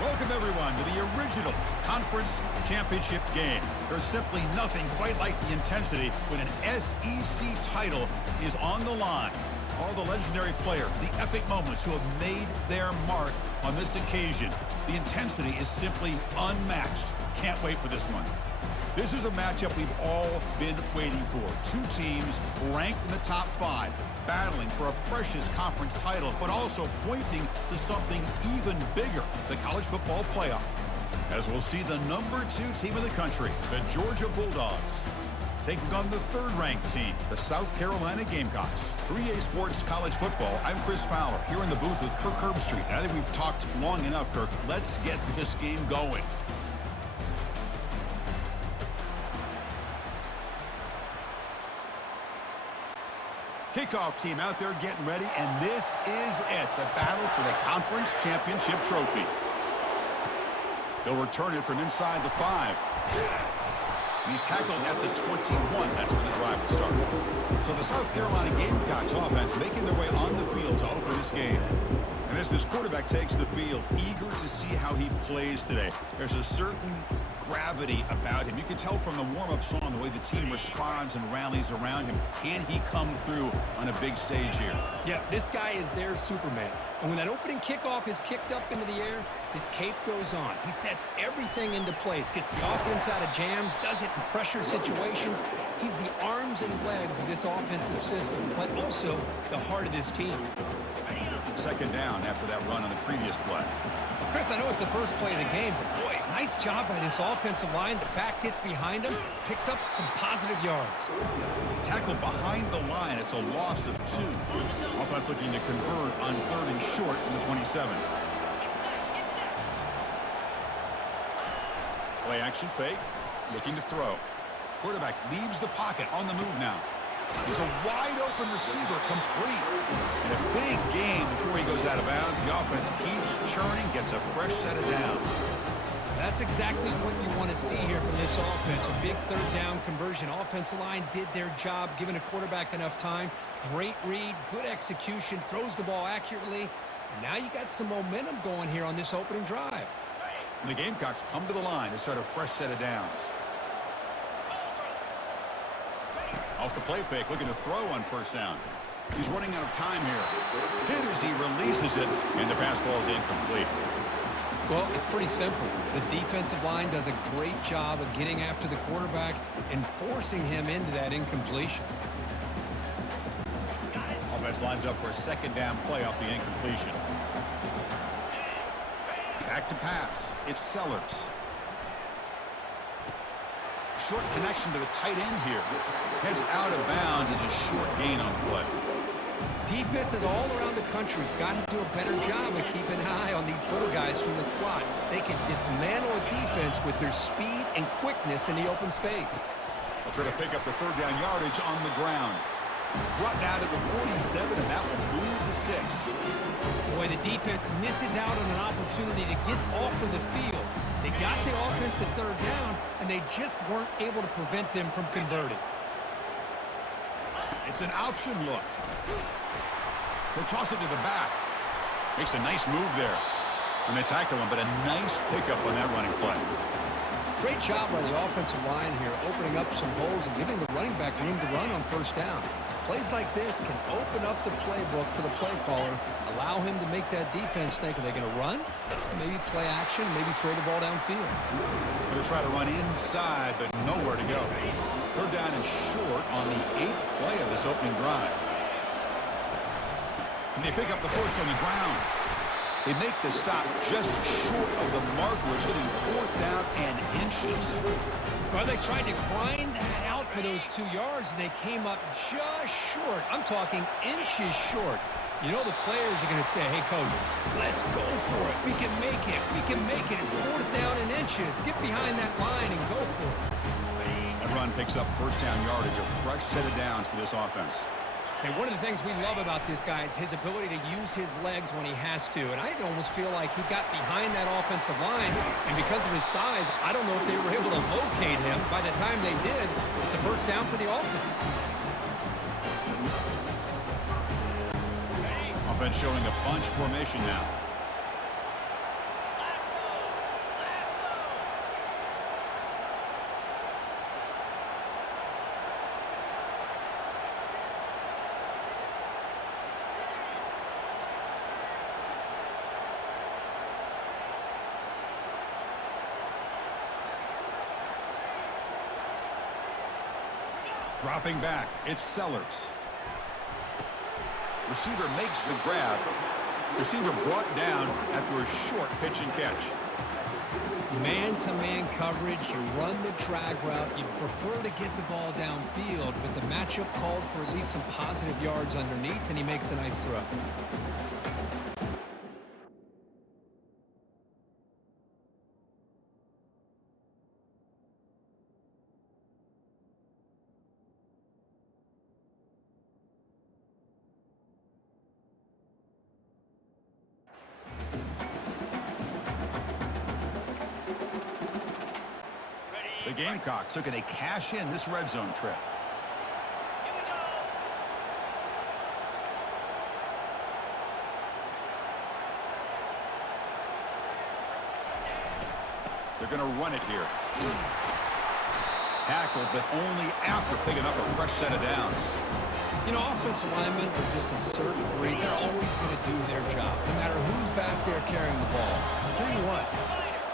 Welcome, everyone, to the original conference championship game. There's simply nothing quite like the intensity when an SEC title is on the line. All the legendary players, the epic moments who have made their mark on this occasion. The intensity is simply unmatched. Can't wait for this one. This is a matchup we've all been waiting for. Two teams ranked in the top 5, battling for a precious conference title, but also pointing to something even bigger, the college football playoff. As we'll see the number 2 team in the country, the Georgia Bulldogs, taking on the 3rd-ranked team, the South Carolina Gamecocks. 3A Sports College Football, I'm Chris Fowler, here in the booth with Kirk Herbstreit. And I think we've talked long enough, Kirk. Let's get this game going. Kickoff team out there getting ready, and this is it, the battle for the conference championship trophy. They'll return it from inside the 5. And he's tackled at the 21. That's where the drive will start. So the South Carolina Gamecocks offense making their way on the field to open this game. And as this quarterback takes the field, eager to see how he plays today. There's a certain gravity about him. You can tell from the warm-up song the way the team responds and rallies around him. Can he come through on a big stage here? Yeah, this guy is their Superman. And when that opening kickoff is kicked up into the air, his cape goes on. He sets everything into place, gets the offense out of jams, does it in pressure situations. He's the arms and legs of this offensive system, but also the heart of this team. 2nd down after that run on the previous play. Chris, I know it's the first play of the game, but boy, nice job by this offensive line. The back gets behind him, picks up some positive yards. Tackled behind the line. It's a loss of 2. Offense looking to convert on 3rd and short from the 27. Play action fake, looking to throw. Quarterback leaves the pocket on the move now. There's a wide-open receiver, complete. And a big gain before he goes out of bounds. The offense keeps churning, gets a fresh set of downs. That's exactly what you want to see here from this offense. A big 3rd down conversion. Offensive line did their job, giving a quarterback enough time. Great read, good execution, throws the ball accurately. And now you got some momentum going here on this opening drive. And the Gamecocks come to the line to start a fresh set of downs. Off the play fake, looking to throw on 1st down. He's running out of time here. Hit as he releases it, and the pass ball is incomplete. Well, it's pretty simple. The defensive line does a great job of getting after the quarterback and forcing him into that incompletion. Offense lines up for a 2nd down play off the incompletion. Back to pass. It's Sellers. Short connection to the tight end here. Heads out of bounds as a short gain on the play. Defenses all around the country have got to do a better job of keeping an eye on these little guys from the slot. They can dismantle a defense with their speed and quickness in the open space. They'll try to pick up the 3rd down yardage on the ground. Brought down to the 47, and that will move the sticks. Boy, the defense misses out on an opportunity to get off of the field. They got the offense to 3rd down, and they just weren't able to prevent them from converting. It's an option look. He'll toss it to the back. Makes a nice move there. And they tackle him, but a nice pickup on that running play. Great job by the offensive line here, opening up some holes and giving the running back room to run on 1st down. Plays like this can open up the playbook for the play caller, allow him to make that defense think, are they going to run? Maybe play action, maybe throw the ball downfield. Going to try to run inside, but nowhere to go. 3rd down and short on the 8th play of this opening drive. And they pick up the 1st on the ground. They make the stop just short of the marker, which is getting 4th down and inches. Well, they tried to grind that out for those 2 yards, and they came up just short. I'm talking inches short. You know the players are going to say, hey, coach, let's go for it. We can make it. We can make it. It's 4th down and inches. Get behind that line and go for it. That run picks up 1st down yardage, a fresh set of downs for this offense. And one of the things we love about this guy is his ability to use his legs when he has to. And I almost feel like he got behind that offensive line, and because of his size, I don't know if they were able to locate him. By the time they did, it's a 1st down for the offense. Offense showing a bunch formation now. Dropping back, it's Sellers. Receiver makes the grab. Receiver brought down after a short pitch and catch. Man-to-man coverage, you run the drag route. You prefer to get the ball downfield, but the matchup called for at least some positive yards underneath, and he makes a nice throw. The Gamecocks looking to cash in this red zone trip. They're going to run it here. Tackled, but only after picking up a fresh set of downs. You know, offensive linemen are just a certain breed. They're always going to do their job, no matter who's back there carrying the ball. I'll tell you what.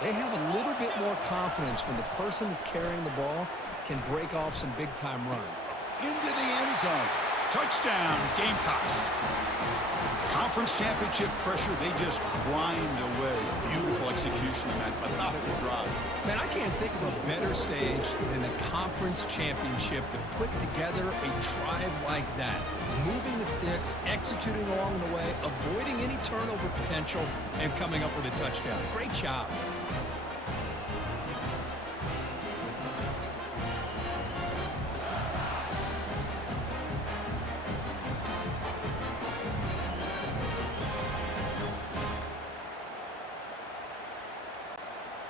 They have a little bit more confidence when the person that's carrying the ball can break off some big-time runs. Into the end zone. Touchdown, Gamecocks. Conference championship pressure, they just grind away. Beautiful execution of that methodical drive. Man, I can't think of a better stage than the conference championship to put together a drive like that. Moving the sticks, executing along the way, avoiding any turnover potential, and coming up with a touchdown. Great job.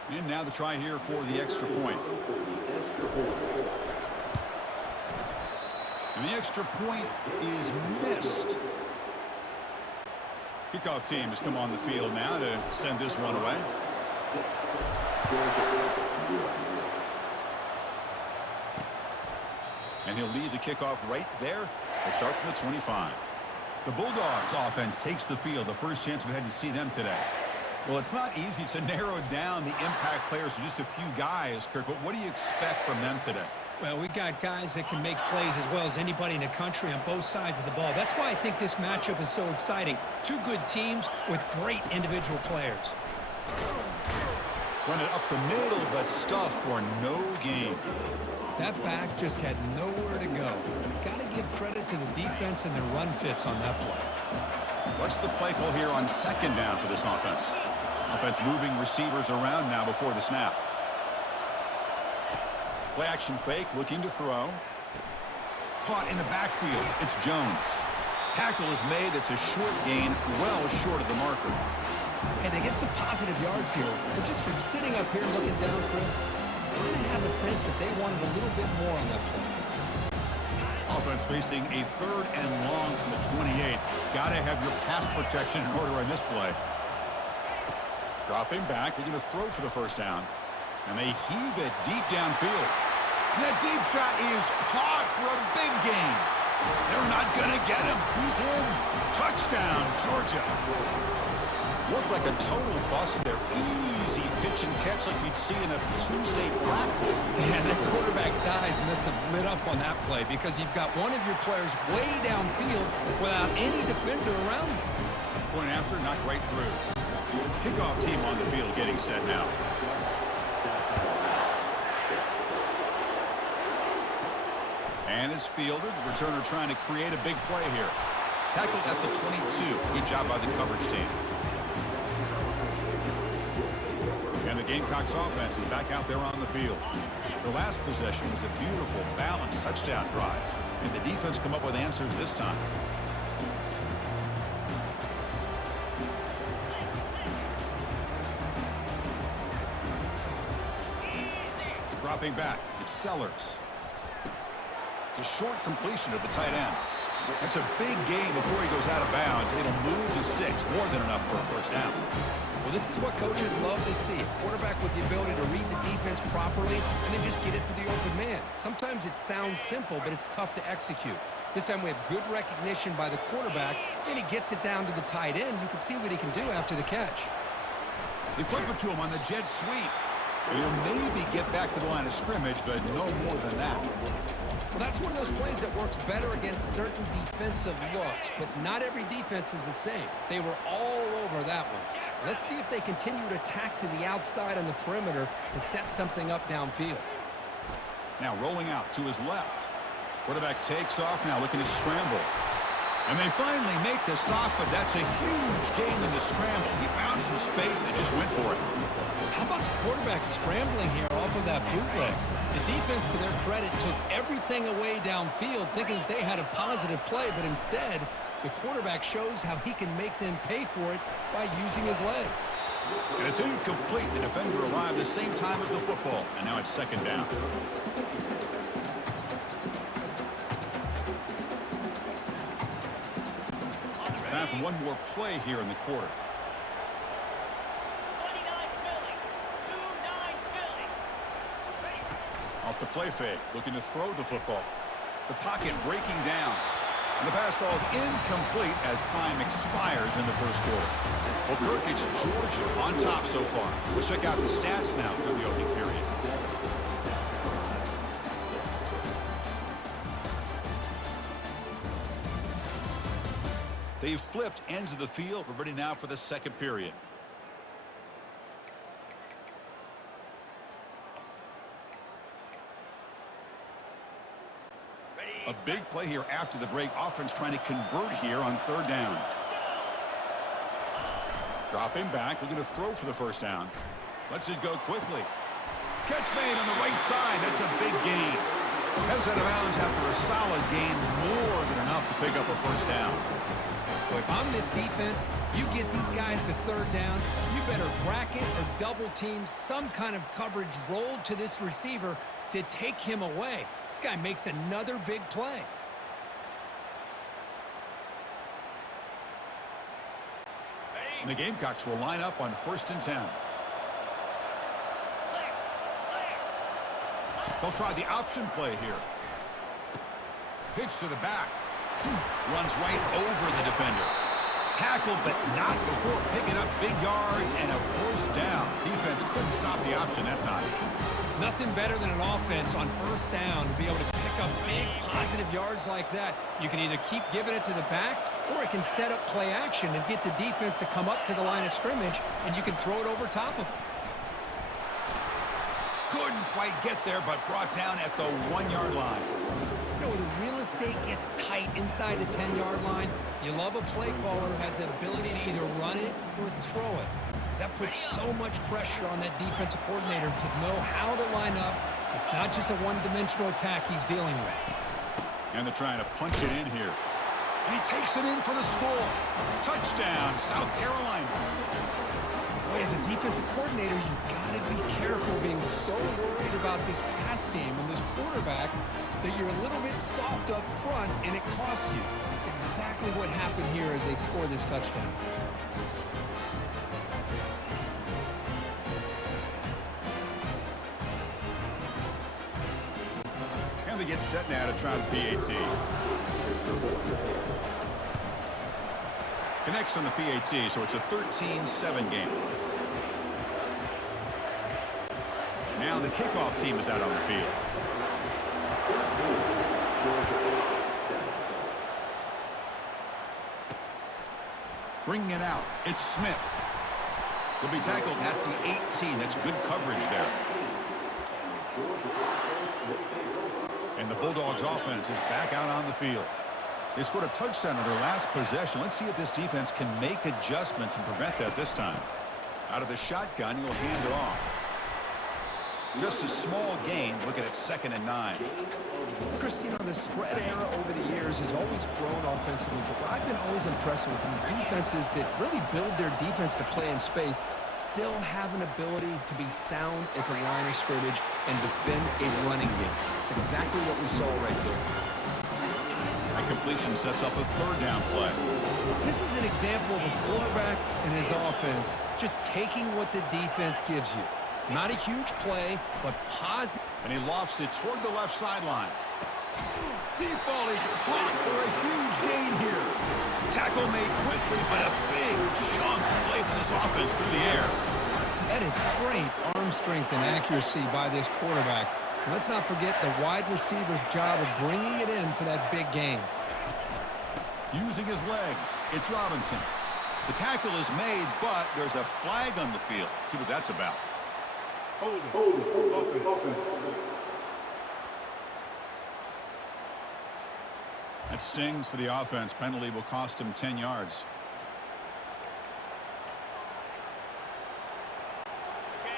And now the try here for the extra point. And the extra point is missed. Kickoff team has come on the field now to send this one away. And he'll lead the kickoff right there. They'll start from the 25. The Bulldogs offense takes the field. The first chance we had to see them today. Well, it's not easy to narrow down the impact players to just a few guys, Kirk, but what do you expect from them today? Well, we got guys that can make plays as well as anybody in the country on both sides of the ball. That's why I think this matchup is so exciting. Two good teams with great individual players. Run it up the middle, but stuff for no gain. That back just had nowhere to go. Got to give credit to the defense and their run fits on that play. What's the play call here on second down for this offense? Offense moving receivers around now before the snap. Play action fake, looking to throw. Caught in the backfield. It's Jones. Tackle is made. It's a short gain, well short of the marker. And they get some positive yards here. But just from sitting up here looking down, Chris, I kind of have a sense that they wanted a little bit more on that play. Offense facing a 3rd and long from the 28. Got to have your pass protection in order on this play. Dropping back, they're going to throw for the first down. And they heave it deep downfield. And that deep shot is caught for a big gain. They're not going to get him. He's in. Touchdown, Georgia. Looked like a total bust there. Easy pitch and catch like you'd see in a Tuesday practice. And that quarterback's eyes must have lit up on that play because you've got one of your players way downfield without any defender around him. Point after, knocked right through. Kickoff team on the field getting set now. And it's fielded. Returner trying to create a big play here. Tackled at the 22. Good job by the coverage team. And the Gamecocks offense is back out there on the field. Their last possession was a beautiful, balanced touchdown drive. Can the defense come up with answers this time? Dropping back, it's Sellers. It's a short completion of the tight end. That's a big gain before he goes out of bounds. It'll move the sticks, more than enough for a first down. Well, this is what coaches love to see. A quarterback with the ability to read the defense properly and then just get it to the open man. Sometimes it sounds simple, but it's tough to execute. This time we have good recognition by the quarterback, and he gets it down to the tight end. You can see what he can do after the catch. They flip it to him on the jet sweep. He'll maybe get back to the line of scrimmage, but no more than that. Well, that's one of those plays that works better against certain defensive looks, but not every defense is the same. They were all over that one. Let's see if they continue to attack to the outside on the perimeter to set something up downfield. Now rolling out to his left. Quarterback takes off now, looking to scramble. And they finally make the stop, but that's a huge gain in the scramble. He found some space and just went for it. How about the quarterback scrambling here off of that bootleg? The defense, to their credit, took everything away downfield, thinking that they had a positive play, but instead, the quarterback shows how he can make them pay for it by using his legs. And it's incomplete. The defender arrived the same time as the football, and now it's second down. Time for one more play here in the quarter. Off the play fake, looking to throw the football. The pocket breaking down. And the pass falls incomplete as time expires in the first quarter. Well, Kirk, it's Georgia on top so far. Let's check out the stats now through the opening period. They've flipped ends of the field. We're ready now for the second period. A big play here after the break. Offense trying to convert here on third down. Dropping back, looking to throw for the first down. Lets it go quickly. Catch made on the right side. That's a big gain. Heads out of bounds after a solid gain, more than enough to pick up a first down. Well, if I'm this defense, you get these guys to third down, you better bracket or double team some kind of coverage rolled to this receiver to take him away. This guy makes another big play. And the Gamecocks will line up on 1st and 10. They'll try the option play here. Pitch to the back. Runs right over the defender. Tackled, but not before picking up big yards and a first down. Defense couldn't stop the option that time. Nothing better than an offense on first down to be able to pick up big positive yards like that. You can either keep giving it to the back, or it can set up play action and get the defense to come up to the line of scrimmage, and you can throw it over top of them. Couldn't quite get there, but brought down at the 1-yard line. You know, when the real estate gets tight inside the 10-yard line, you love a play caller who has the ability to either run it or throw it. Because that puts so much pressure on that defensive coordinator to know how to line up. It's not just a one-dimensional attack he's dealing with. And they're trying to punch it in here. And he takes it in for the score. Touchdown, South Carolina. Boy, as a defensive coordinator, you've got to be careful being so worried about this pass game and this quarterback that you're a little bit soft up front and it costs you. It's exactly what happened here as they score this touchdown. And they get set now to try the PAT. Connects on the PAT, so it's a 13-7 game. Now the kickoff team is out on the field. Bringing it out, it's Smith. He'll be tackled at the 18. That's good coverage there. And the Bulldogs offense is back out on the field. They scored a touchdown on their last possession. Let's see if this defense can make adjustments and prevent that this time. Out of the shotgun, he'll hand it off. Just a small gain. Look at it, 2nd and 9. Chris, you know, the spread era over the years has always grown offensively, but what I've been always impressed with defenses that really build their defense to play in space still have an ability to be sound at the line of scrimmage and defend a running game. It's exactly what we saw right there. That completion sets up a 3rd down play. This is an example of a quarterback and his offense just taking what the defense gives you. Not a huge play, but positive. And he lofts it toward the left sideline. Deep ball is caught for a huge gain here. Tackle made quickly, but a big chunk play for this offense through the air. That is great arm arm strength and accuracy by this quarterback. And let's not forget the wide receiver's job of bringing it in for that big game. Using his legs, it's Robinson. The tackle is made, but there's a flag on the field. Let's see what that's about. Hold it. Open. That stings for the offense. Penalty will cost him 10 yards.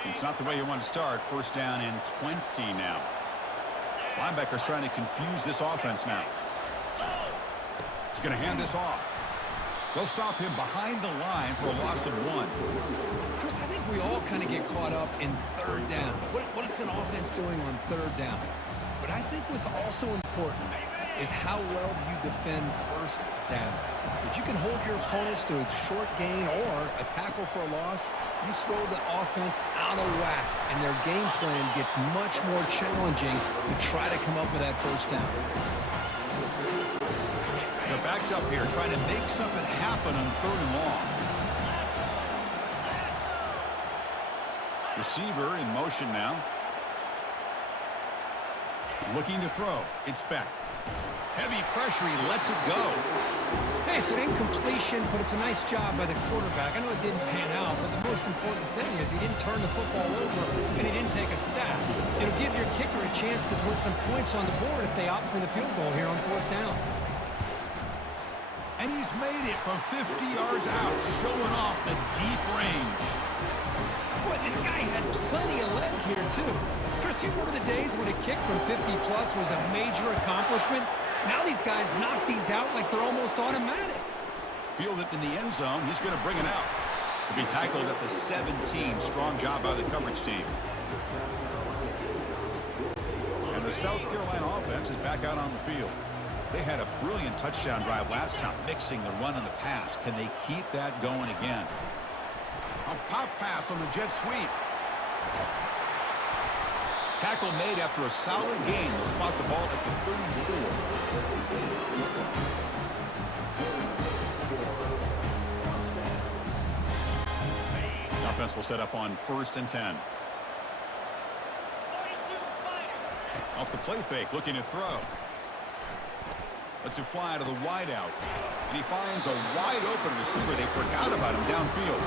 It's not the way you want to start. First down and 20 now. Linebacker's trying to confuse this offense now. He's going to hand this off. They'll stop him behind the line for a loss of 1. Chris, I think we all kind of get caught up in third down. What is an offense doing on third down? But I think what's also important is how well do you defend first down. If you can hold your opponents to a short gain or a tackle for a loss, you throw the offense out of whack, and their game plan gets much more challenging to try to come up with that first down. They're backed up here trying to make something happen on third and long. Receiver in motion now. Looking to throw. It's Beck. Heavy pressure. He lets it go. Hey, it's an incompletion, but it's a nice job by the quarterback. I know it didn't pan out, but the most important thing is he didn't turn the football over and he didn't take a sack. It'll give your kicker a chance to put some points on the board if they opt for the field goal here on fourth down. And he's made it from 50 yards out, showing off the deep range. Boy, this guy had plenty of leg here, too. Chris, you remember the days when a kick from 50-plus was a major accomplishment? Now these guys knock these out like they're almost automatic. Field it in the end zone. He's going to bring it out. He'll be tackled at the 17. Strong job by the coverage team. And the South Carolina offense is back out on the field. They had a brilliant touchdown drive last time, mixing the run and the pass. Can they keep that going again? A pop pass on the jet sweep. Tackle made after a solid gain. They'll spot the ball at the 34. The offense will set up on 1st and 10. Off the play fake, looking to throw. Lets it fly to the wideout. And he finds a wide-open receiver. They forgot about him downfield.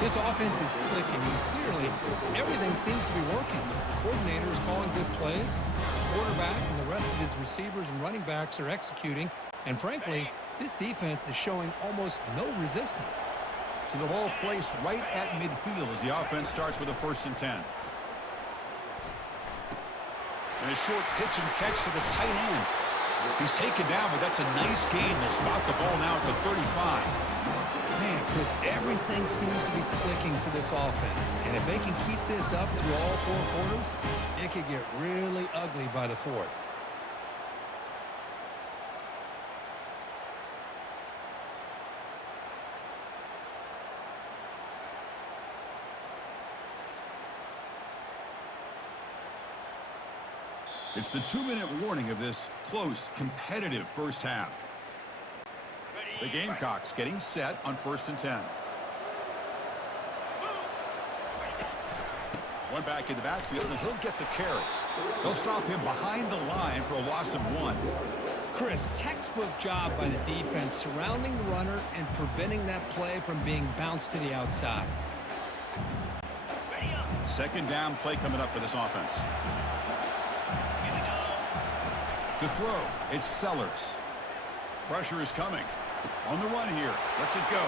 This offense is clicking, and clearly everything seems to be working. The coordinator is calling good plays. The quarterback and the rest of his receivers and running backs are executing. And frankly, this defense is showing almost no resistance. So the ball placed right at midfield as the offense starts with a 1st and 10. And a short pitch and catch to the tight end. He's taken down, but that's a nice gain. They'll spot the ball now at the 35. Man, Chris, everything seems to be clicking for this offense. And if they can keep this up through all 4 quarters, it could get really ugly by the 4th. It's the 2-minute warning of this close, competitive first half. The Gamecocks getting set on 1st and 10. One back in the backfield, and he'll get the carry. They'll stop him behind the line for a loss of 1. Chris, textbook job by the defense surrounding the runner and preventing that play from being bounced to the outside. 2nd down play coming up for this offense. To throw, it's Sellers. Pressure is coming. On the run here. Lets it go.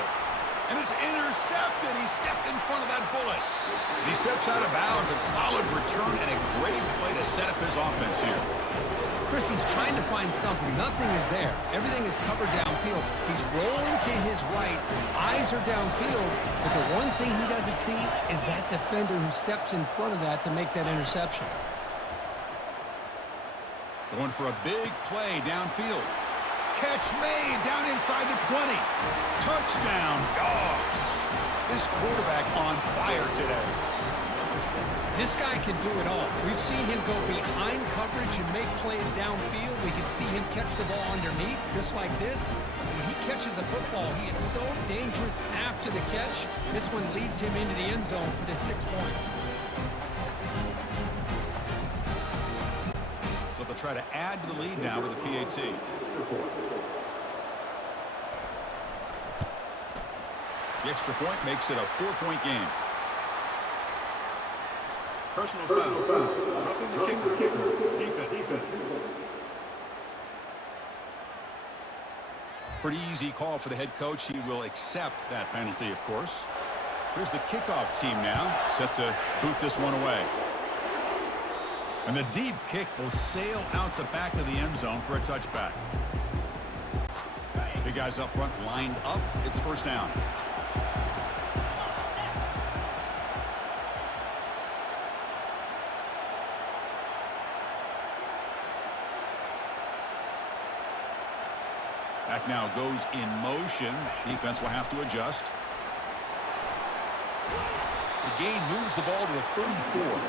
And it's intercepted. He stepped in front of that bullet. And he steps out of bounds. A solid return and a great play to set up his offense here. Chris, he's trying to find something. Nothing is there. Everything is covered downfield. He's rolling to his right. Eyes are downfield. But the one thing he doesn't see is that defender who steps in front of that to make that interception. Going for a big play downfield. Catch made down inside the 20. Touchdown, Dogs. This quarterback on fire today. This guy can do it all. We've seen him go behind coverage and make plays downfield. We can see him catch the ball underneath, just like this. When he catches a football, he is so dangerous after the catch. This one leads him into the end zone for the 6 points. try to add to the lead now with a PAT. The extra point makes it a 4-point game. Personal foul. Roughing the kicker. Defense. Pretty easy call for the head coach. He will accept that penalty, of course. Here's the kickoff team now, set to boot this one away. And the deep kick will sail out the back of the end zone for a touchback. Big guys up front lined up. It's first down. Back now goes in motion. Defense will have to adjust. The gain moves the ball to the 34.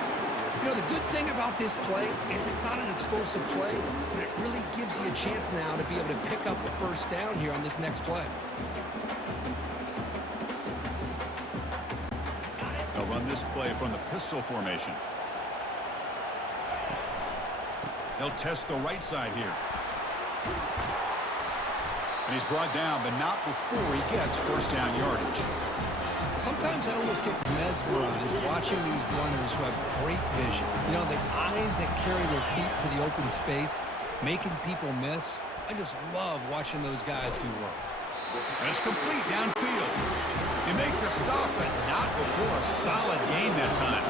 You know, the good thing about this play is it's not an explosive play, but it really gives you a chance now to be able to pick up a first down here on this next play. They'll run this play from the pistol formation. They'll test the right side here. And he's brought down, but not before he gets first down yardage. Sometimes I almost get mesmerized watching these runners who have great vision. You know, the eyes that carry their feet to the open space, making people miss. I just love watching those guys do work. And it's complete downfield. They make the stop, but not before a solid gain that time.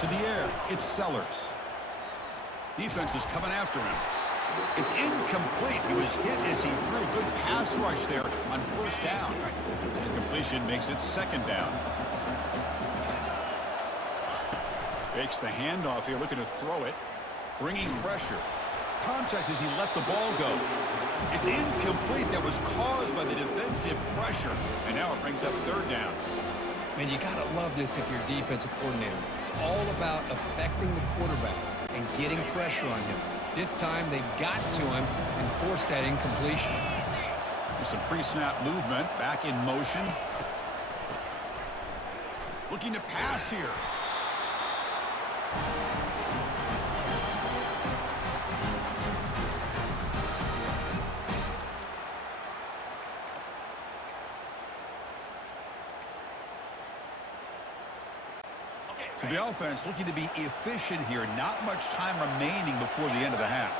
To the air, it's Sellers. Defense is coming after him. It's incomplete. He was hit as he threw. Good pass rush there on first down. Incompletion makes it second down. Fakes the handoff here, looking to throw it. Bringing pressure. Contact as he let the ball go. It's incomplete. That was caused by the defensive pressure. And now it brings up third down. Man, you got to love this if you're a defensive coordinator. It's all about affecting the quarterback and getting pressure on him. This time they've got to him and forced that incompletion. There's some pre-snap movement, back in motion. Looking to pass here. So the offense looking to be efficient here. Not much time remaining before the end of the half.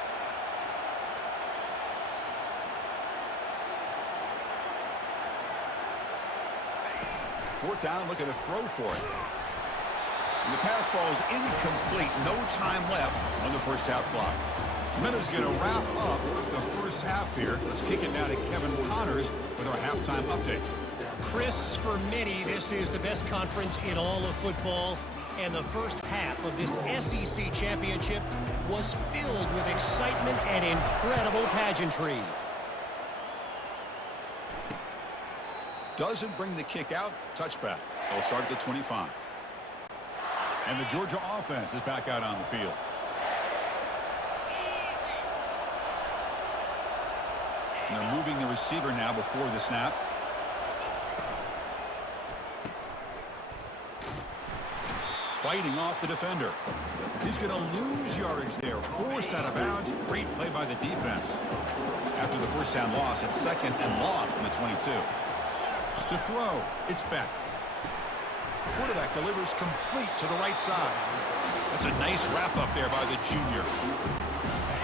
Fourth down, looking to throw for it. And the pass falls incomplete. No time left on the first half clock. Minutes going to wrap up the first half here. Let's kick it now to Kevin Connors with our halftime update. Chris, for many, this is the best conference in all of football. And the first half of this SEC championship was filled with excitement and incredible pageantry. Doesn't bring the kick out. Touchback. They'll start at the 25. And the Georgia offense is back out on the field. And they're moving the receiver now before the snap. Fighting off the defender. He's going to lose yardage there. Forced out of bounds. Great play by the defense. After the first down loss, it's second and long from the 22. To throw, it's Beck. Quarterback delivers complete to the right side. That's a nice wrap up there by the junior.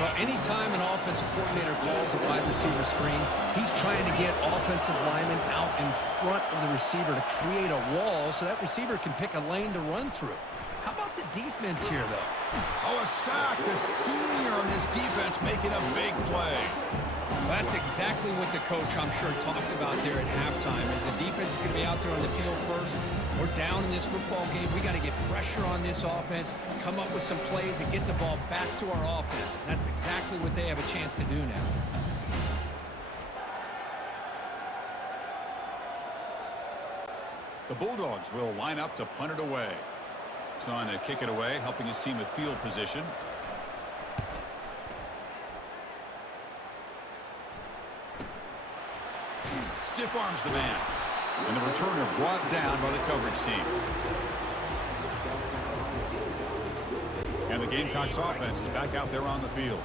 Well, anytime an offensive coordinator calls a wide receiver screen, he's trying to get offensive linemen out in front of the receiver to create a wall so that receiver can pick a lane to run through. How about the defense here, though? Oh, a sack. The senior on this defense making a big play. That's exactly what the coach, I'm sure, talked about there at halftime. As the defense is going to be out there on the field first, we're down in this football game. We got to get pressure on this offense, come up with some plays, and get the ball back to our offense. And that's exactly what they have a chance to do now. The Bulldogs will line up to punt it away. He's on to kick it away, helping his team with field position. Stiff arms the man. And the returner brought down by the coverage team. The Gamecocks offense is back out there on the field.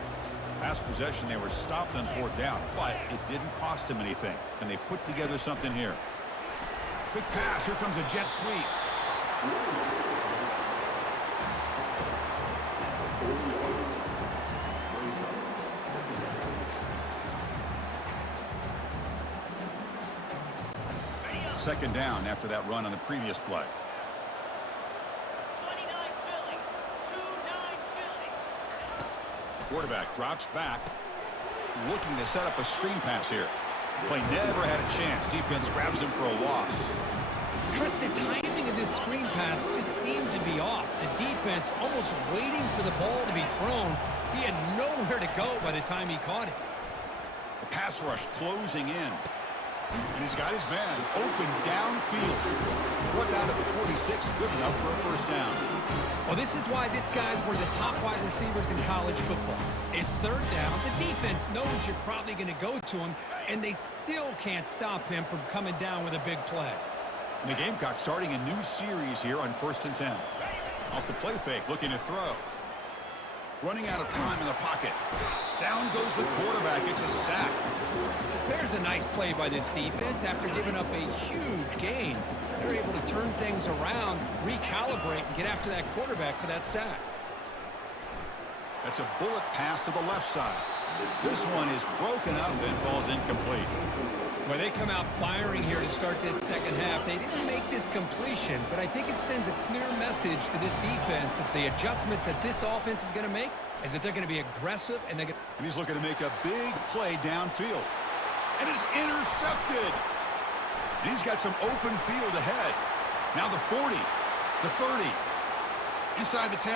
Last possession, they were stopped on 4th down, but it didn't cost them anything. And they put together something here. Quick pass. Here comes a jet sweep. Second down after that run on the previous play. Quarterback drops back, looking to set up a screen pass here. Play never had a chance. Defense grabs him for a loss. Chris, the timing of this screen pass just seemed to be off. The defense almost waiting for the ball to be thrown. He had nowhere to go by the time he caught it. The pass rush closing in. And he's got his man open downfield. What down to the 46, good enough for a first down. Well, this is why this guy's one of the top wide receivers in college football. It's 3rd down. The defense knows you're probably going to go to him, and they still can't stop him from coming down with a big play. And the Gamecocks starting a new series here on 1st and 10. Off the play fake, looking to throw. Running out of time in the pocket. Down goes the quarterback. It's a sack. There's a nice play by this defense after giving up a huge gain. They're able to turn things around, recalibrate, and get after that quarterback for that sack. That's a bullet pass to the left side. This one is broken up and falls incomplete. Well, they come out firing here to start this second half. They didn't make this completion, but I think it sends a clear message to this defense that the adjustments that this offense is going to make is that they're going to be aggressive and they're going to... And he's looking to make a big play downfield. And it's intercepted. And he's got some open field ahead. Now the 40, the 30, inside the 10.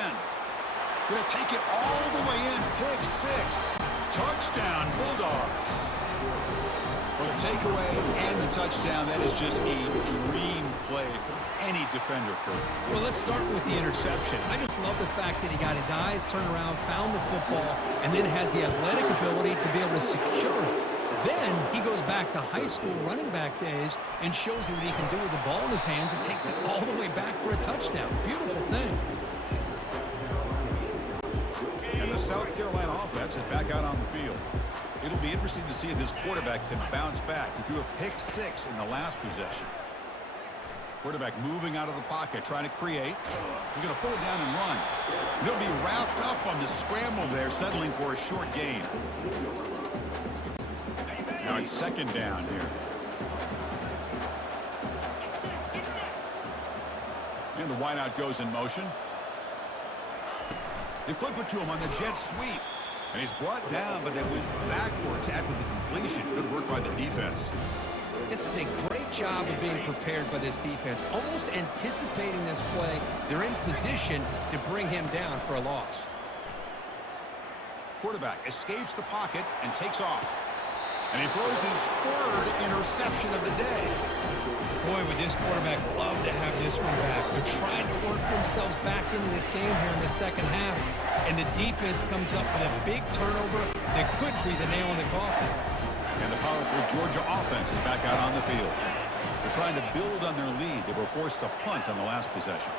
Going to take it all the way in. Pick 6. Touchdown, Bulldogs. Well, the takeaway and the touchdown, that is just a dream play for any defender, Kurt. Well, let's start with the interception. I just love the fact that he got his eyes turned around, found the football, and then has the athletic ability to be able to secure it. Then he goes back to high school running back days and shows you what he can do with the ball in his hands and takes it all the way back for a touchdown. Beautiful thing. And the South Carolina offense is back out on the field. It'll be interesting to see if this quarterback can bounce back. He threw a pick 6 in the last possession. Quarterback moving out of the pocket, trying to create. He's going to pull it down and run. And he'll be wrapped up on the scramble there, settling for a short gain. Now it's second down here. And the wideout goes in motion. They flip it to him on the jet sweep. And he's brought down, but they went backwards after the completion. Good work by the defense. This is a great job of being prepared by this defense. Almost anticipating this play. They're in position to bring him down for a loss. Quarterback escapes the pocket and takes off. And he throws his 3rd interception of the day. Boy, would this quarterback love to have this one back. They're trying to work themselves back into this game here in the second half. And the defense comes up with a big turnover that could be the nail in the coffin. And the powerful Georgia offense is back out on the field. They're trying to build on their lead. They were forced to punt on the last possession.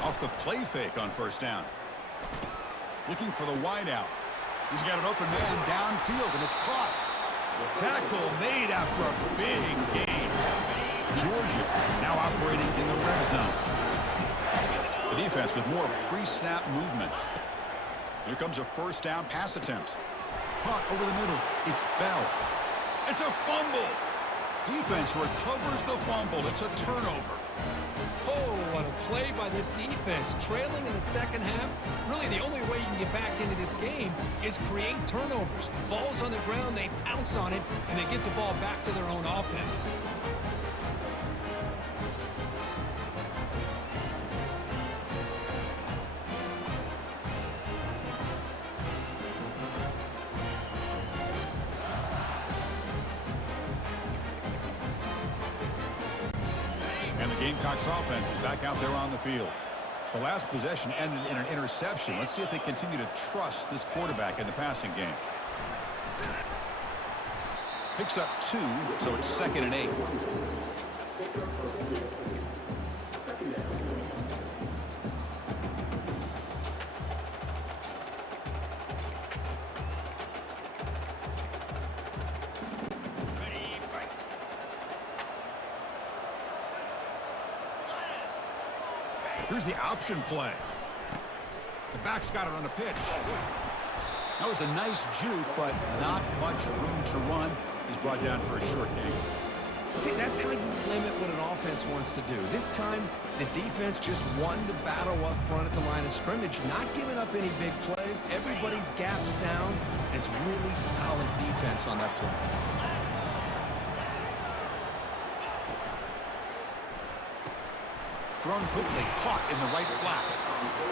Off the play fake on first down. Looking for the wideout. He's got an open man downfield, and it's caught. Tackle made after a big gain. Georgia now operating in the red zone. The defense with more pre-snap movement. Here comes a first down pass attempt. Caught over the middle. It's Bell. It's a fumble. Defense recovers the fumble. It's a turnover. Oh, what a play by this defense. Trailing in the second half, really the only way you can get back into this game is create turnovers. Ball's on the ground, they pounce on it, and they get the ball back to their own offense. Gamecocks offense is back out there on the field. The last possession ended in an interception. Let's see if they continue to trust this quarterback in the passing game. Picks up 2, so it's 2nd and 8. Here's the option play. The back's got it on the pitch. That was a nice juke, but not much room to run. He's brought down for a short game. See, that's how you limit what an offense wants to do. This time, the defense just won the battle up front at the line of scrimmage, not giving up any big plays. Everybody's gap sound. It's really solid defense on that play. Thrown quickly, caught in the right flat.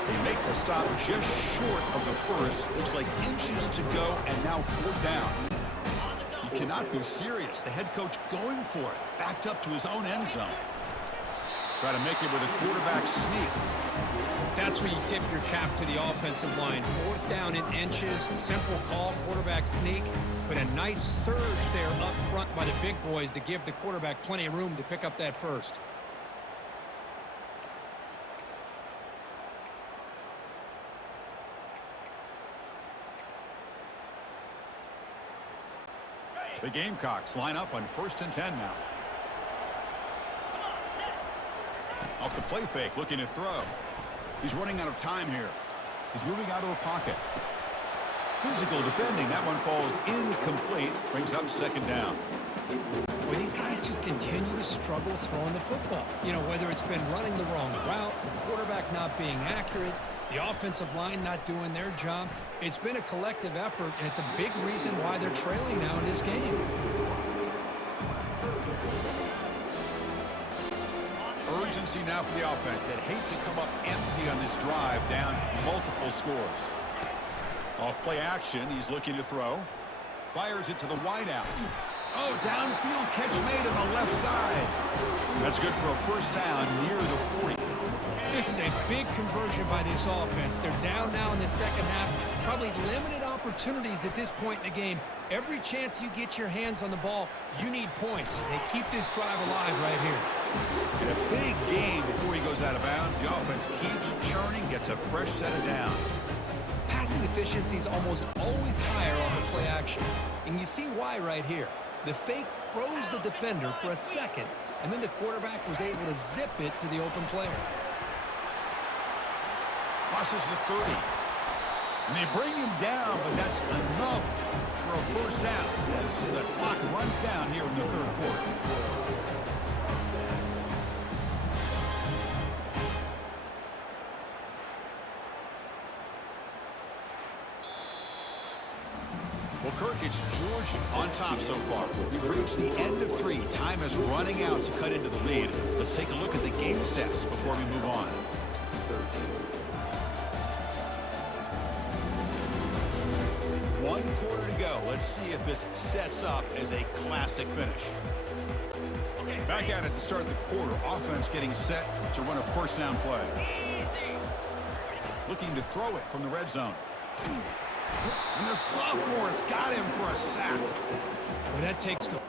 They make the stop just short of the first. Looks like inches to go, and now 4th down. You cannot be serious. The head coach going for it. Backed up to his own end zone. Try to make it with a quarterback sneak. That's where you tip your cap to the offensive line. 4th down in inches, simple call, quarterback sneak, but a nice surge there up front by the big boys to give the quarterback plenty of room to pick up that first. The Gamecocks line up on 1st and 10 now. Off the play fake, looking to throw. He's running out of time here. He's moving out of the pocket. Physical defending. That one falls incomplete. Brings up 2nd down. Well, these guys just continue to struggle throwing the football. You know, whether it's been running the wrong route, the quarterback not being accurate, the offensive line not doing their job. It's been a collective effort, and it's a big reason why they're trailing now in this game. Urgency now for the offense. They'd hate to come up empty on this drive, down multiple scores. Off play action, he's looking to throw. Fires it to the wideout. Oh, downfield catch made on the left side. That's good for a 1st down near the 40. This is a big conversion by this offense. They're down now in the 2nd half. Probably limited opportunities at this point in the game. Every chance you get your hands on the ball, you need points. They keep this drive alive right here. In a big game before he goes out of bounds, the offense keeps churning, gets a fresh set of downs. Passing efficiency is almost always higher off of play action. And you see why right here. The fake froze the defender for a second, and then the quarterback was able to zip it to the open player. Crosses the 30. And they bring him down, but that's enough for a 1st down as the clock runs down here in the 3rd quarter. Well, Kirk, it's Georgia on top so far. We've reached the end of 3. Time is running out to cut into the lead. Let's take a look at the game sets before we move on. One quarter to go. Let's see if this sets up as a classic finish. Back at it to start the quarter. Offense getting set to run a 1st down play. Looking to throw it from the red zone. And the sophomore's got him for a sack. Well, that takes the...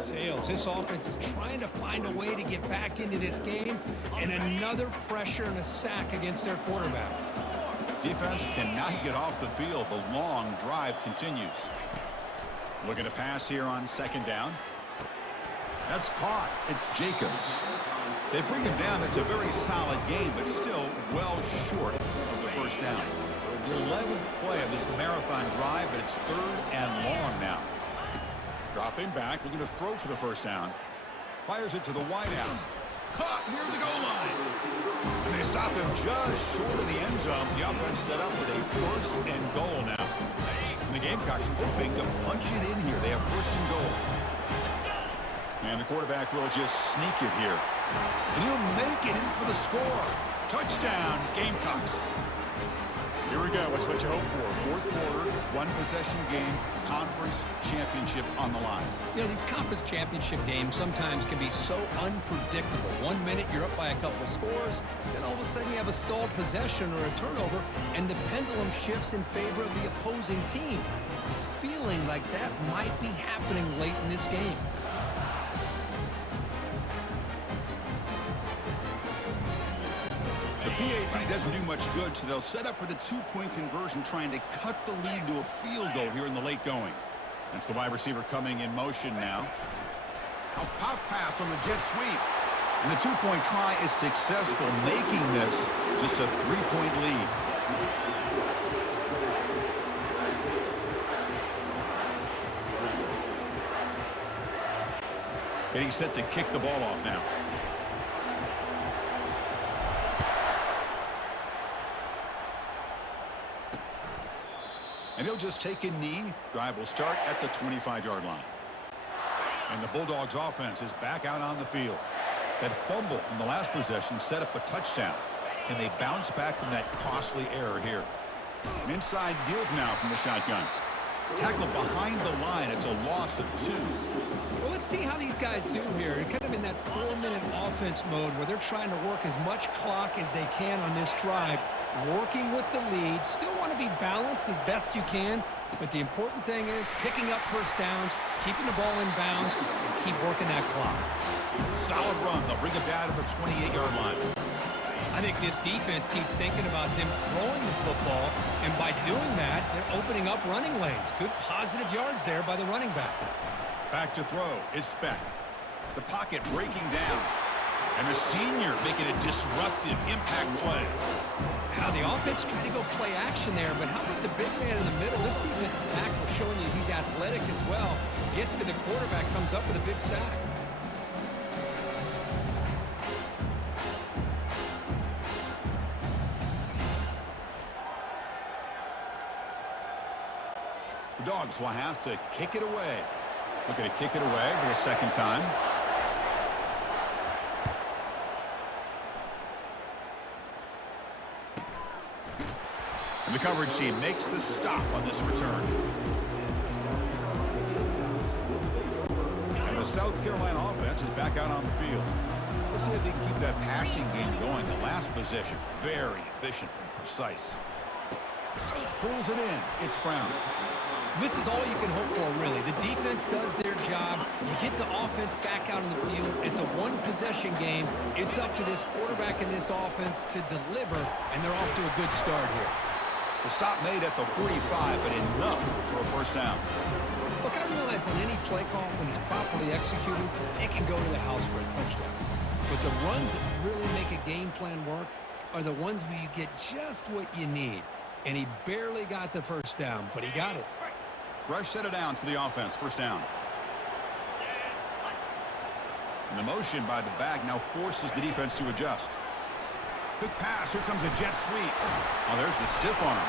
Sales. This offense is trying to find a way to get back into this game, and another pressure and a sack against their quarterback. Defense cannot get off the field. The long drive continues. Looking to pass here on 2nd down. That's caught. It's Jacobs. They bring him down. That's a very solid game, but still well short of the 1st down. The 11th play of this marathon drive, but it's 3rd and long now. Dropping back, looking to throw for the 1st down. Fires it to the wideout. Caught near the goal line. And they stop him just short of the end zone. The offense set up with a 1st and goal now. And the Gamecocks hoping to punch it in here. They have 1st and goal. And the quarterback will just sneak it here. And he'll make it in for the score. Touchdown, Gamecocks. Here we go. That's what you hope for. 4th quarter, 1-possession game, conference championship on the line. You know, these conference championship games sometimes can be so unpredictable. 1 minute you're up by a couple scores, then all of a sudden you have a stalled possession or a turnover, and the pendulum shifts in favor of the opposing team. It's feeling like that might be happening late in this game. The PAT doesn't do much good, so they'll set up for the two-point conversion, trying to cut the lead to a field goal here in the late going. That's the wide receiver coming in motion now. A pop pass on the jet sweep. And the two-point try is successful, making this just a three-point lead. Getting set to kick the ball off now. And he'll just take a knee. Drive will start at the 25-yard line. And the Bulldogs offense is back out on the field. That fumble in the last possession set up a touchdown. Can they bounce back from that costly error here? An inside deal now from the shotgun. Tackled behind the line. It's a loss of 2. Well, let's see how these guys do here. Kind of in that 4-minute offense mode where they're trying to work as much clock as they can on this drive, working with the lead. Still want to be balanced as best you can, but the important thing is picking up first downs, keeping the ball in bounds, and keep working that clock. Solid run. They'll bring it down to the 28-yard line. I think this defense keeps thinking about them throwing the football, and by doing that, they're opening up running lanes. Good positive yards there by the running back. Back to throw. It's Beck. The pocket breaking down. And the senior making a disruptive impact play. Now the offense trying to go play action there, but how about the big man in the middle? This defensive tackle showing you he's athletic as well. Gets to the quarterback, comes up with a big sack. The Dogs will have to kick it away. Looking to kick it away for the second time. And the coverage team makes the stop on this return. And the South Carolina offense is back out on the field. Let's see if they can keep that passing game going. The last possession, very efficient and precise. Pulls it in. It's Brown. This is all you can hope for, really. The defense does their job. You get the offense back out in the field. It's a one-possession game. It's up to this quarterback and this offense to deliver, and they're off to a good start here. The stop made at the 45, but enough for a first down. Look, I realize on any play call, when it's properly executed, it can go to the house for a touchdown. But the runs that really make a game plan work are the ones where you get just what you need. And he barely got the first down, but he got it. Fresh set of downs for the offense. First down. And the motion by the back now forces the defense to adjust. Quick pass. Here comes a jet sweep. Oh, there's the stiff arm.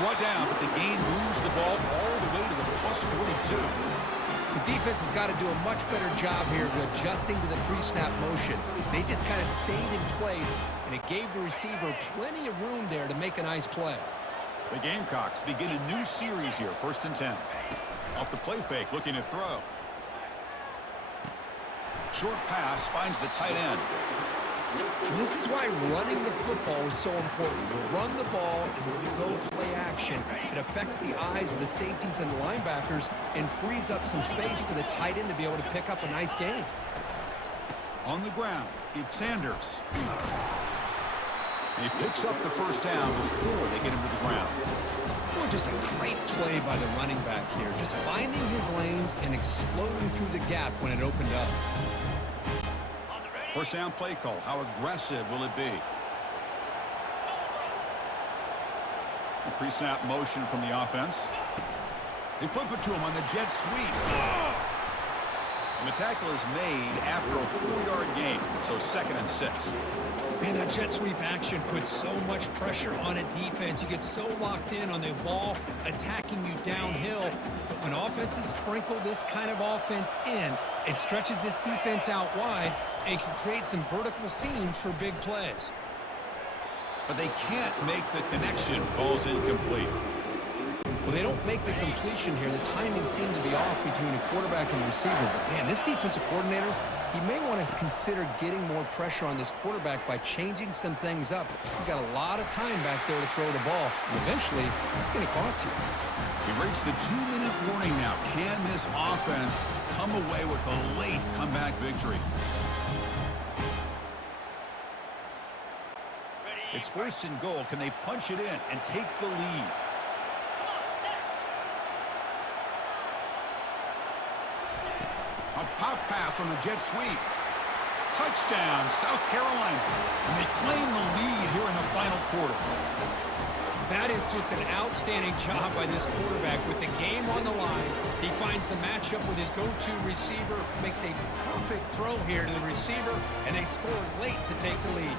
Brought down, but the gain moves the ball all the way to the plus 42. The defense has got to do a much better job here of adjusting to the pre-snap motion. They just kind of stayed in place, and it gave the receiver plenty of room there to make a nice play. The Gamecocks begin a new series here, 1st and 10. Off the play fake, looking to throw. Short pass finds the tight end. This is why running the football is so important. You run the ball, and when you go play action, it affects the eyes of the safeties and the linebackers and frees up some space for the tight end to be able to pick up a nice gain. On the ground, it's Sanders. He picks up the first down before they get him to the ground. Well, just a great play by the running back here. Just finding his lanes and exploding through the gap when it opened up. First down play call. How aggressive will it be? A pre-snap motion from the offense. They flip it to him on the jet sweep. And the tackle is made after a 4-yard gain, so 2nd and 6. Man, that jet sweep action puts so much pressure on a defense. You get so locked in on the ball attacking you downhill. But when offenses sprinkle this kind of offense in, it stretches this defense out wide and can create some vertical seams for big plays. But they can't make the connection. Ball's incomplete. Well, they don't make the completion here. The timing seemed to be off between a quarterback and receiver. But, man, this defensive coordinator, he may want to consider getting more pressure on this quarterback by changing some things up. You've got a lot of time back there to throw the ball. And eventually, it's going to cost you. We reach the 2-minute warning now. Can this offense come away with a late comeback victory? It's first and goal. Can they punch it in and take the lead? A pop pass on the jet sweep. Touchdown, South Carolina. And they claim the lead here in the final quarter. That is just an outstanding job by this quarterback. With the game on the line, he finds the matchup with his go-to receiver, makes a perfect throw here to the receiver, and they score late to take the lead.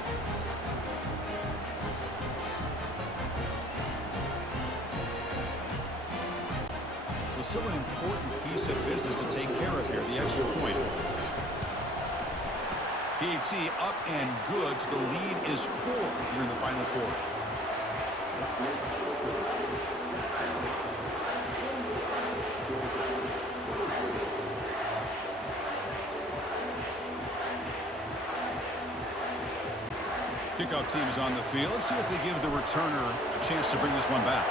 So still an important piece of business to take care of here, the extra point. PAT up and good. The lead is 4 here in the final quarter. Kickoff team is on the field. Let's see if they give the returner a chance to bring this one back.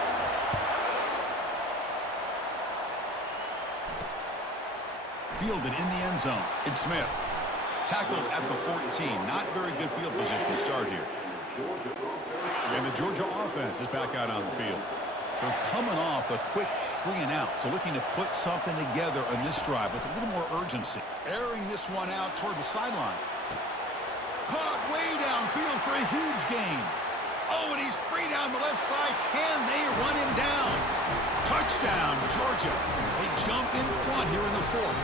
Fielded in the end zone. It's Smith. Tackled at the 14. Not very good field position to start here. And the Georgia offense is back out on the field. They're coming off a quick 3 and out, so looking to put something together on this drive with a little more urgency. Airing this one out toward the sideline. Caught way downfield for a huge gain. Oh, and he's free down the left side. Can they run him down? Touchdown, Georgia. They jump in front here in the 4th.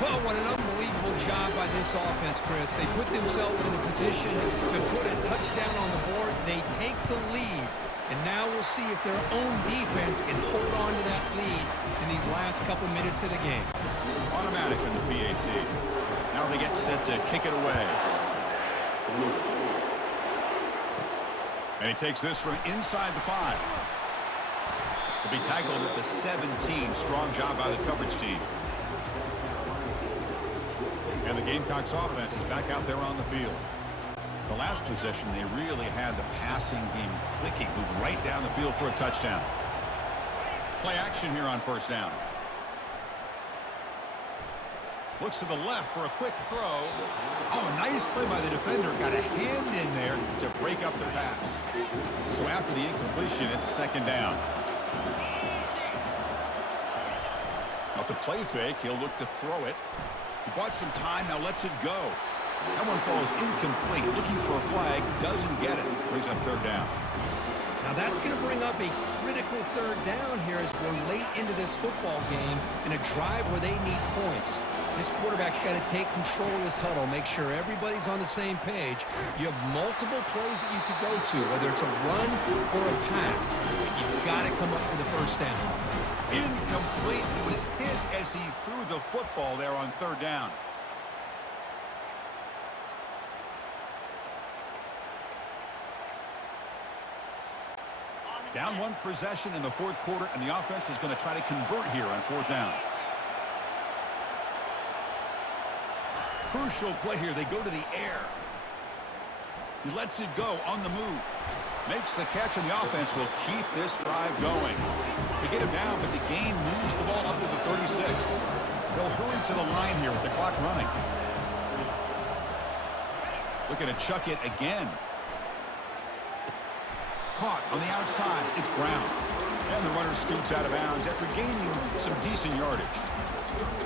Well, what an unbelievable job by this offense, Chris. They put themselves in a position to put a touchdown on the board. They take the lead. And now we'll see if their own defense can hold on to that lead in these last couple minutes of the game. Automatic in the PAT. Now they get set to kick it away. And he takes this from inside the 5. To be tackled at the 17. Strong job by the coverage team. And the Gamecocks offense is back out there on the field. The last possession, they really had the passing game clicking. Moved right down the field for a touchdown. Play action here on first down. Looks to the left for a quick throw. Oh, nice play by the defender. Got a hand in there to break up the pass. So after the incompletion, it's second down. Off the play fake, he'll look to throw it. He bought some time, now lets it go. That one falls incomplete. Looking for a flag, doesn't get it. Brings up third down. Now that's going to bring up a critical third down here as we're late into this football game in a drive where they need points. This quarterback's got to take control of this huddle, make sure everybody's on the same page. You have multiple plays that you could go to, whether it's a run or a pass. But you've got to come up with a first down. Incomplete. He was hit as he threw the football there on third down. Down 1 possession in the 4th quarter, and the offense is going to try to convert here on 4th down. Crucial play here. They go to the air. He lets it go on the move. Makes the catch, and the offense will keep this drive going. They get him down, but the gain moves the ball up to the 36. They'll hurry to the line here with the clock running. Looking to chuck it again. Caught on the outside. It's Brown. And the runner scoots out of bounds after gaining some decent yardage.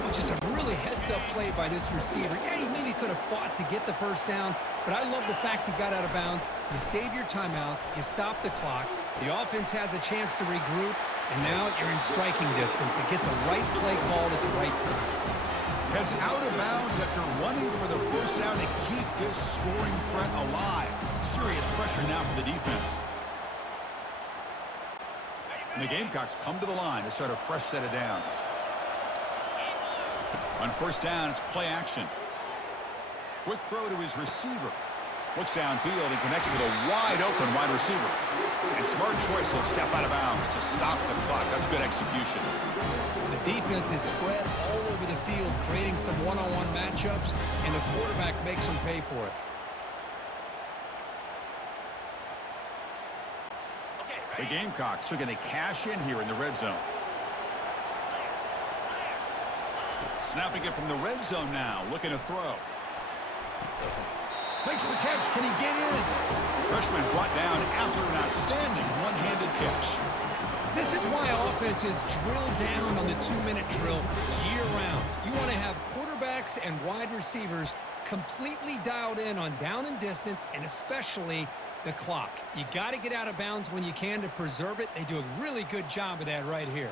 Oh, just a really heads-up play by this receiver. Yeah, he maybe could have fought to get the first down, but I love the fact he got out of bounds. You save your timeouts, you stop the clock, the offense has a chance to regroup, and now you're in striking distance to get the right play called at the right time. Heads out of bounds after running for the first down to keep this scoring threat alive. Serious pressure now for the defense. And the Gamecocks come to the line to start a fresh set of downs. On first down, it's play action. Quick throw to his receiver. Looks downfield and connects with a wide-open wide receiver. And smart choice, he'll step out of bounds to stop the clock. That's good execution. The defense is spread all over the field, creating some one-on-one matchups, and the quarterback makes them pay for it. The Gamecocks are going to cash in here in the red zone. Snapping it from the red zone now, looking to throw. Makes the catch. Can he get in? Freshman brought down after an outstanding one-handed catch. This is why offenses drill down on the 2-minute drill year-round. You want to have quarterbacks and wide receivers completely dialed in on down and distance, and especially the clock. You got to get out of bounds when you can to preserve it. They do a really good job of that right here.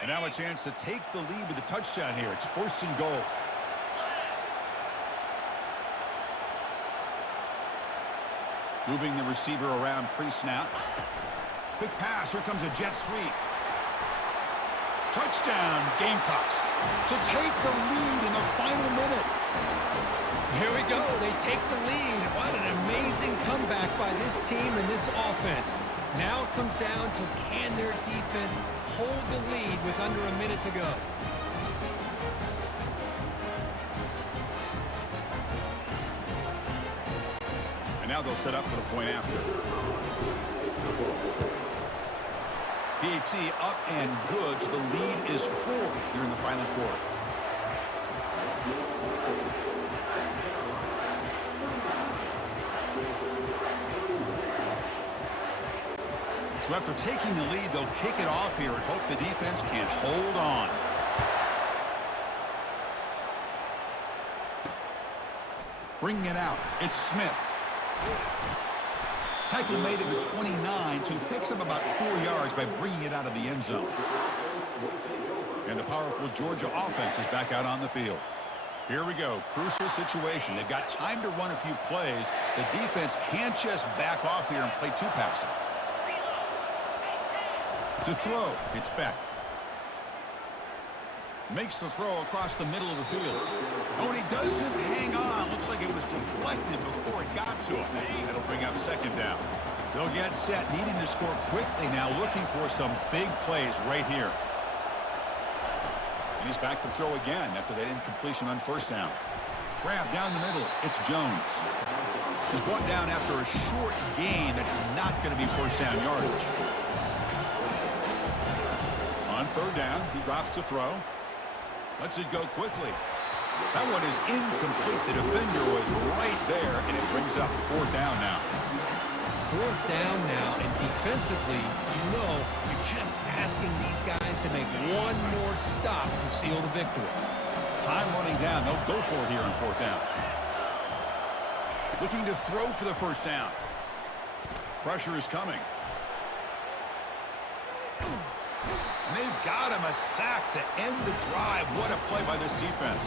And now a chance to take the lead with a touchdown here. It's 1st and goal. Moving the receiver around pre-snap. Quick pass. Here comes a jet sweep. Touchdown, Gamecocks. To take the lead in the final minute. Here we go. They take the lead. What an amazing comeback by this team and this offense. Now it comes down to can their defense hold the lead with under a minute to go. And now they'll set up for the point after. PAT up and good. So the lead is 4 here in the final quarter. So after taking the lead, they'll kick it off here and hope the defense can hold on. Bringing it out, it's Smith. Heckle made it to 29, so he picks up about 4 yards by bringing it out of the end zone. And the powerful Georgia offense is back out on the field. Here we go, crucial situation. They've got time to run a few plays. The defense can't just back off here and play too passive. To throw, it's Beck. Makes the throw across the middle of the field. Oh, and he doesn't hang on. Looks like it was deflected before it got to him. That'll bring up 2nd down. They'll get set, needing to score quickly now, looking for some big plays right here. And he's back to throw again after that incompletion on 1st down. Grab down the middle. It's Jones. He's brought down after a short gain that's not going to be 1st down yardage. On 3rd down, he drops to throw. Lets it go quickly. That one is incomplete. The defender was right there, and it brings up 4th down now. 4th down now, and defensively, you're just asking these guys to make one more stop to seal the victory. Time running down. They'll go for it here on 4th down. Looking to throw for the 1st down. Pressure is coming. And they've got him a sack to end the drive. What a play by this defense.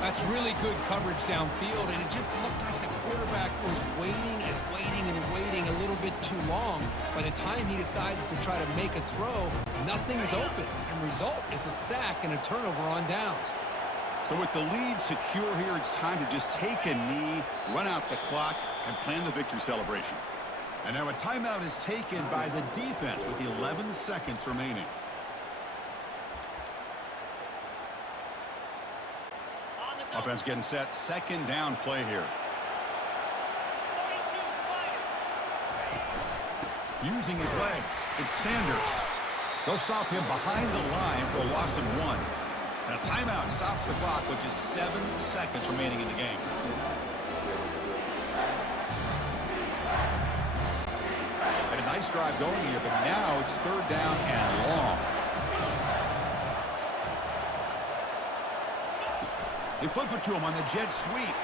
That's really good coverage downfield, and it just looked like the quarterback was waiting and waiting and waiting a little bit too long. By the time he decides to try to make a throw, nothing's open. And result is a sack and a turnover on downs. So with the lead secure here, it's time to just take a knee, run out the clock, and plan the victory celebration. And now a timeout is taken by the defense with 11 seconds remaining. Offense getting set. 2nd down play here. Using his legs, it's Sanders. They'll stop him behind the line for a loss of 1. And a timeout stops the clock, which is 7 seconds remaining in the game. Had a nice drive going here, but now it's 3rd down and long. They flip it to him on the jet sweep.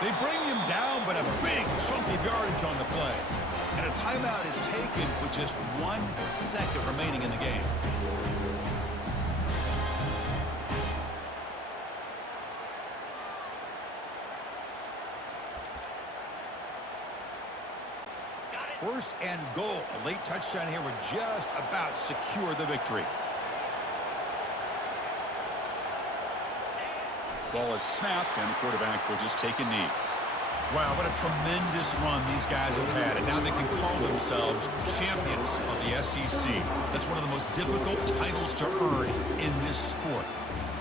They bring him down, but a big chunk of yardage on the play. And a timeout is taken with just 1 second remaining in the game. First and goal. A late touchdown here would just about secure the victory. Ball is snapped, and the quarterback will just take a knee. Wow, what a tremendous run these guys have had, and now they can call themselves champions of the SEC. That's one of the most difficult titles to earn in this sport.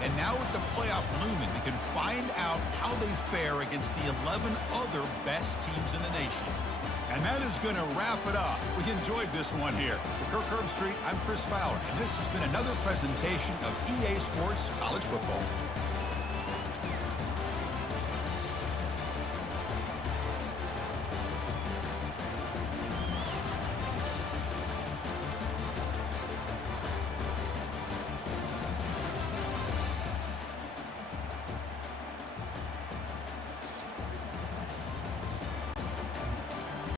And now with the playoff looming, we can find out how they fare against the 11 other best teams in the nation. And that is going to wrap it up. We enjoyed this one here. For Kirk Herbstreit, I'm Chris Fowler, and this has been another presentation of EA Sports College Football.